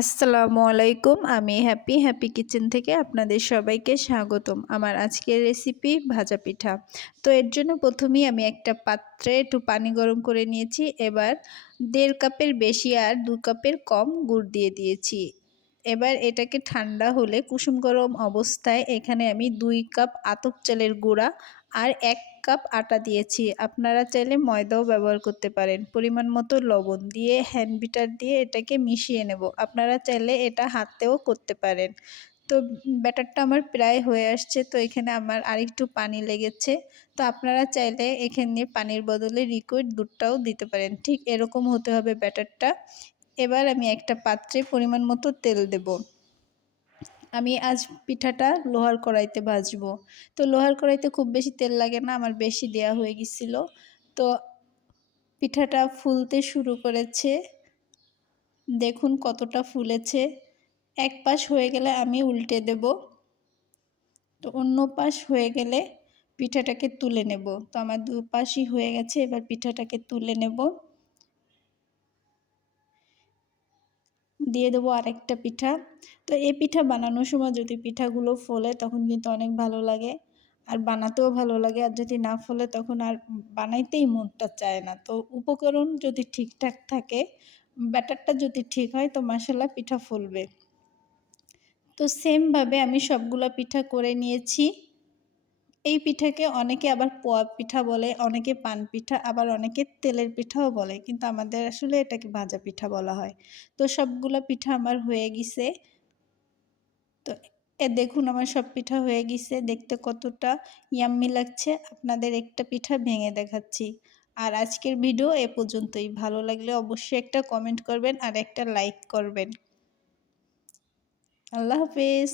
আসসালামু আলাইকুম। আমি হ্যাপি কিচেন থেকে আপনাদের সবাইকে স্বাগতম। আমার আজকের রেসিপি ভাজা পিঠা। তো এর জন্য প্রথমেই আমি একটা পাত্রে একটু পানি গরম করে নিয়েছি। এবার 1.5 কাপের বেশি আর 2 কাপের কম গুড় দিয়ে দিয়েছি। এবার এটাকে ঠান্ডা হলে কুসুম গরম অবস্থায় এখানে আমি 2 কাপ আতপ চালের গুঁড়া আর 1 কাপ আটা দিয়েছি। আপনারা চাইলে ময়দাও ব্যবহার করতে পারেন। পরিমাণ মতো লবণ দিয়ে হ্যান্ড বিটার দিয়ে এটাকে মিশিয়ে নেব। আপনারা চাইলে এটা হাতেও করতে পারেন। তো ব্যাটারটা আমার প্রায় হয়ে আসছে, তো এখানে আমার আরেকটু পানি লেগেছে। তো আপনারা চাইলে এখানে পানির বদলে লিকুইড দুধটাও দিতে পারেন। ঠিক এরকম হতে হবে ব্যাটারটা। এবার আমি একটা পাত্রে পরিমাণ মতো তেল দেব। আমি আজ পিঠাটা লোহার কড়াইতে ভাজবো। তো লোহার কড়াইতে খুব বেশি তেল লাগে না, আমার বেশি দেয়া হয়ে গেছিল। তো পিঠাটা ফুলতে শুরু করেছে, দেখুন কতটা ফুলেছে। এক পাশ হয়ে গেলে আমি উল্টে দেব। তো অন্য পাশ হয়ে গেলে পিঠাটাকে তুলে নেব। তো আমার দু পাশই হয়ে গেছে, এবার পিঠাটাকে তুলে নেব। দিয়ে দেবো আরেকটা পিঠা। তো এই পিঠা বানানোর সময় যদি পিঠাগুলো ফোলে তখন কিন্তু অনেক ভালো লাগে, আর বানাতেও ভালো লাগে। আর যদি না ফোলে তখন আর বানাইতেই মনটা চায় না। তো উপকরণ যদি ঠিকঠাক থাকে, ব্যাটারটা যদি ঠিক হয়, তো মাশাআল্লাহ পিঠা ফুলবে। তো সেমভাবে আমি সবগুলা পিঠা করে নিয়েছি। এই পিঠাকে অনেকে আবার পোয়া পিঠা বলে, অনেকে পান পিঠা, আবার অনেকে তেলের পিঠাও বলে, কিন্তু আমাদের আসলে এটাকে ভাজা পিঠা বলা হয়। তো সবগুলা পিঠা আমার হয়ে গেছে। তো দেখুন আমার সব পিঠা হয়ে গেছে, দেখতে কতটা ইয়াম্মি লাগছে। আপনাদের একটা পিঠা ভেঙে দেখাচ্ছি। আর আজকের ভিডিও এ পর্যন্তই। ভালো লাগলে অবশ্যই একটা কমেন্ট করবেন আর একটা লাইক করবেন। আল্লাহ হাফেজ।